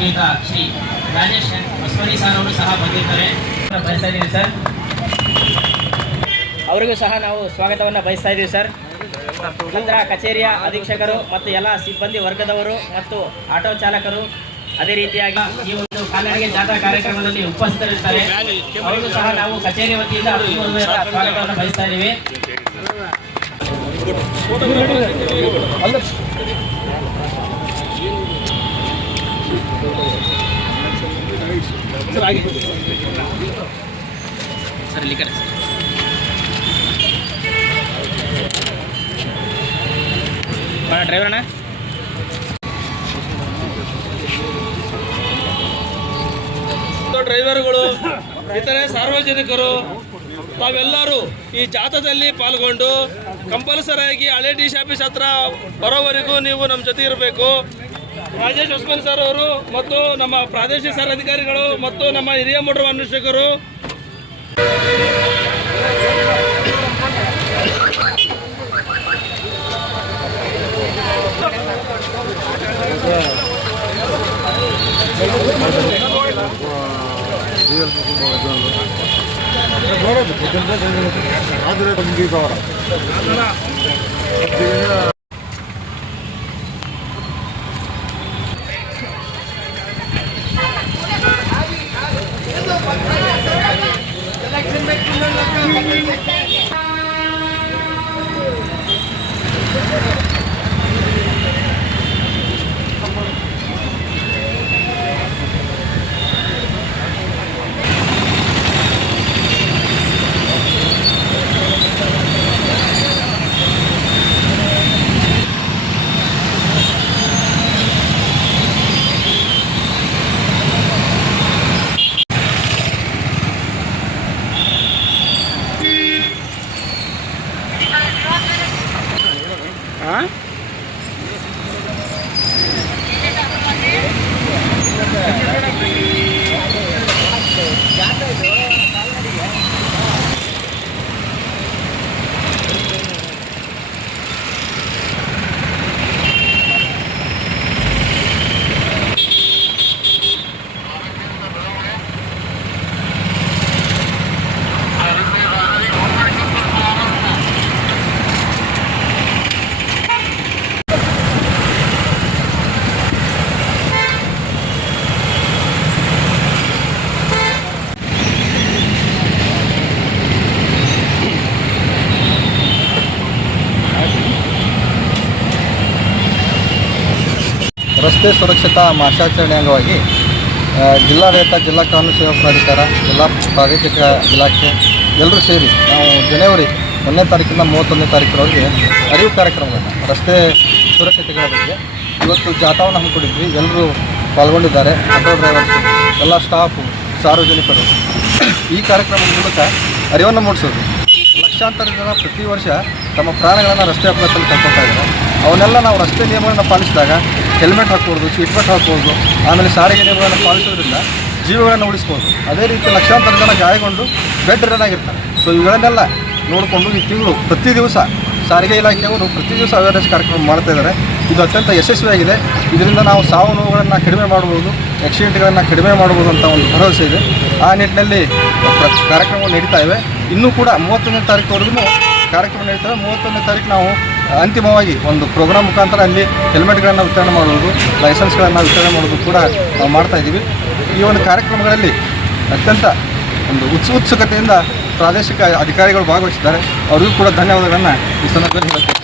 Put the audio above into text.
ಶ್ರೀಯುತ ಶ್ರೀ ರಾಜೇಶ್ ಹೊಸಮನಿ ಸರ್ ಅವರು ಸಹ ಬಂದಿದ್ದಾರೆ. ಬಯಸ್ತಾ ಇದ್ದೀವಿ ಸರ್, ಅವರಿಗೂ ಸಹ ನಾವು ಸ್ವಾಗತವನ್ನು ಬಯಸ್ತಾ ಇದ್ದೀವಿ ಸರ್. ನಂತರ ಕಚೇರಿಯ ಅಧೀಕ್ಷಕರು ಮತ್ತು ಎಲ್ಲ ಸಿಬ್ಬಂದಿ ವರ್ಗದವರು ಮತ್ತು ಆಟೋ ಚಾಲಕರು ಅದೇ ರೀತಿಯಾಗಿ ಈ ಒಂದು ಕಾಲ್ನಡಿಗೆ ಜಾಥಾ ಕಾರ್ಯಕ್ರಮದಲ್ಲಿ ಉಪಸ್ಥಿತರಿರ್ತಾರೆ. ಅವರಿಗೂ ಸಹ ನಾವು ಕಚೇರಿ ವತಿಯಿಂದ ಸ್ವಾಗತವನ್ನು ಬಯಸ್ತಾ ಇದ್ದೀವಿ. ಸರ್ ಇಲ್ಲಿ ಕರೆ ಡ್ರೈವರ್ ಅಣ್ಣ. ಡ್ರೈವರ್ಗಳು, ಇತರೆ ಸಾರ್ವಜನಿಕರು ತಾವೆಲ್ಲರೂ ಈ ಜಾಥಾದಲ್ಲಿ ಪಾಲ್ಗೊಂಡು ಕಂಪಲ್ಸರಿಯಾಗಿ ಹಳೆ ಡಿ ಸಿ ಆಫೀಸ್ ಹತ್ರ ಬರೋವರೆಗೂ ನೀವು ನಮ್ಮ ಜೊತೆ ಇರಬೇಕು. ರಾಜೇಶ್ ಹೊಸಮನಿ ಸರ್ ಅವರು ಮತ್ತು ನಮ್ಮ ಪ್ರಾದೇಶಿಕ ಸರ್ ಅಧಿಕಾರಿಗಳು ಮತ್ತು ನಮ್ಮ ಹಿರಿಯ ಮೋಟರ್ ಅನ್ವೇಷಕರು ರಸ್ತೆ ಸುರಕ್ಷತಾ ಮಾಸಾಚರಣೆ ಅಂಗವಾಗಿ ಜಿಲ್ಲಾಡಳಿತ, ಜಿಲ್ಲಾ ಕಾನೂನು ಸೇವಾ ಪ್ರಾಧಿಕಾರ, ಜಿಲ್ಲಾ ಪ್ರಾದೇಶಿಕ ಇಲಾಖೆ ಎಲ್ಲರೂ ಸೇರಿ ನಾವು ಜನವರಿ 1ನೇ ತಾರೀಕಿಂದ 31ನೇ ತಾರೀಕಿನವರೆಗೆ ಅರಿವು ಕಾರ್ಯಕ್ರಮಗಳನ್ನು ರಸ್ತೆ ಸುರಕ್ಷತೆಗಳ ಬಗ್ಗೆ ಇವತ್ತು ಜಾಥಾವನ್ನು ಹಮ್ಮಿಕೊಂಡಿದ್ವಿ. ಎಲ್ಲರೂ ಪಾಲ್ಗೊಂಡಿದ್ದಾರೆ. ಆಟೋ ಡ್ರೈವರ್ಸು, ಎಲ್ಲ ಸ್ಟಾಫು, ಸಾರ್ವಜನಿಕರು. ಈ ಕಾರ್ಯಕ್ರಮದ ಮೂಲಕ ಅರಿವನ್ನು ಮೂಡಿಸೋದು. ಲಕ್ಷಾಂತರ ಜನ ಪ್ರತಿ ವರ್ಷ ತಮ್ಮ ಪ್ರಾಣಗಳನ್ನು ರಸ್ತೆ ಅಪಘಾತದಲ್ಲಿ ಕಳ್ಕೊತಾ ಇದ್ದಾರೆ. ಅವನ್ನೆಲ್ಲ ನಾವು ರಸ್ತೆ ನಿಯಮಗಳನ್ನು ಪಾಲಿಸಿದಾಗ ಹೆಲ್ಮೆಟ್ ಹಾಕ್ಬೋದು, ಸೀಟ್ ಬೆಲ್ಟ್ ಹಾಕ್ಬೋದು, ಆಮೇಲೆ ಸಾರಿಗೆ ನಿಯಮಗಳನ್ನು ಪಾಲಿಸೋದ್ರಿಂದ ಜೀವಗಳನ್ನು ಉಳಿಸ್ಬೋದು. ಅದೇ ರೀತಿ ಲಕ್ಷಾಂತರ ಜನ ಗಾಯಗೊಂಡು ಬೆಡ್ ರಿಡನ್ ಆಗಿರ್ತಾರೆ. ಸೊ ಇವುಗಳನ್ನೆಲ್ಲ ನೋಡಿಕೊಂಡು ಈ ತಿಂಗಳು ಪ್ರತಿ ದಿವಸ ಸಾರಿಗೆ ಇಲಾಖೆಯವರು ಪ್ರತಿ ದಿವಸ ಅವೇರ್ನೆಸ್ ಕಾರ್ಯಕ್ರಮ ಮಾಡ್ತಾ ಇದ್ದಾರೆ. ಇದು ಅತ್ಯಂತ ಯಶಸ್ವಿಯಾಗಿದೆ. ಇದರಿಂದ ನಾವು ಸಾವು ನೋವುಗಳನ್ನು ಕಡಿಮೆ ಮಾಡ್ಬೋದು, ಆಕ್ಸಿಡೆಂಟ್ಗಳನ್ನು ಕಡಿಮೆ ಮಾಡ್ಬೋದು ಅಂತ ಒಂದು ಭರವಸೆ ಇದೆ. ಆ ನಿಟ್ಟಿನಲ್ಲಿ ಕಾರ್ಯಕ್ರಮಗಳು ನಡೀತಾ ಇವೆ. ಇನ್ನೂ ಕೂಡ 31ನೇ ತಾರೀಕುವರೆಗೂ ಕಾರ್ಯಕ್ರಮ ನಡೀತವೆ. 31ನೇ ತಾರೀಕು ನಾವು ಅಂತಿಮವಾಗಿ ಒಂದು ಪ್ರೋಗ್ರಾಮ್ ಮುಖಾಂತರ ಅಲ್ಲಿ ಹೆಲ್ಮೆಟ್ಗಳನ್ನು ವಿತರಣೆ ಮಾಡುವುದು, ಲೈಸೆನ್ಸ್ಗಳನ್ನು ವಿತರಣೆ ಮಾಡೋದು ಕೂಡ ನಾವು ಮಾಡ್ತಾಯಿದ್ದೀವಿ. ಈ ಒಂದು ಕಾರ್ಯಕ್ರಮಗಳಲ್ಲಿ ಅತ್ಯಂತ ಒಂದು ಉತ್ಸುಕತೆಯಿಂದ ಪ್ರಾದೇಶಿಕ ಅಧಿಕಾರಿಗಳು ಭಾಗವಹಿಸಿದ್ದಾರೆ. ಅವರಿಗೂ ಕೂಡ ಧನ್ಯವಾದಗಳನ್ನು ಈ ಸಂದರ್ಭದಲ್ಲಿ ಹೇಳ್ತೀನಿ.